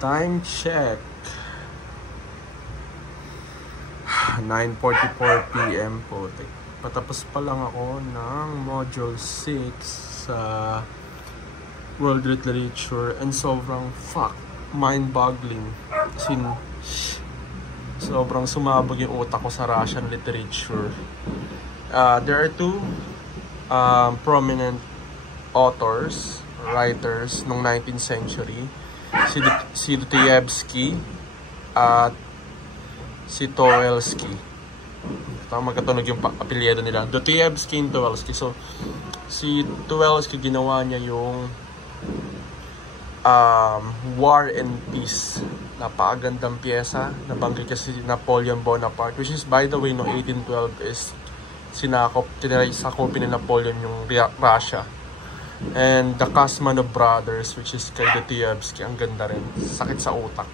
Time check. 9:44 PM po. Patapos pa lang ako ng Module 6 sa World Literature and sobrang mind-boggling. Sobrang sumabog yung utak ko sa Russian literature. There are two prominent authors, writers nung 19th century. Si Dostoyevsky at si Tuwalski. Magkatunog yung apelyido nila. Dostoyevsky and Tuwalski. So, si Tuwalski ginawa niya yung War and Peace. Napakagandang pyesa. Nabanggit kasi si Napoleon Bonaparte, which is, by the way, no 1812 is sinakopin ni Napoleon yung Russia. And The Kasmanov Brothers, which is kay Dostoyevsky. Ang ganda rin. Sakit sa utak.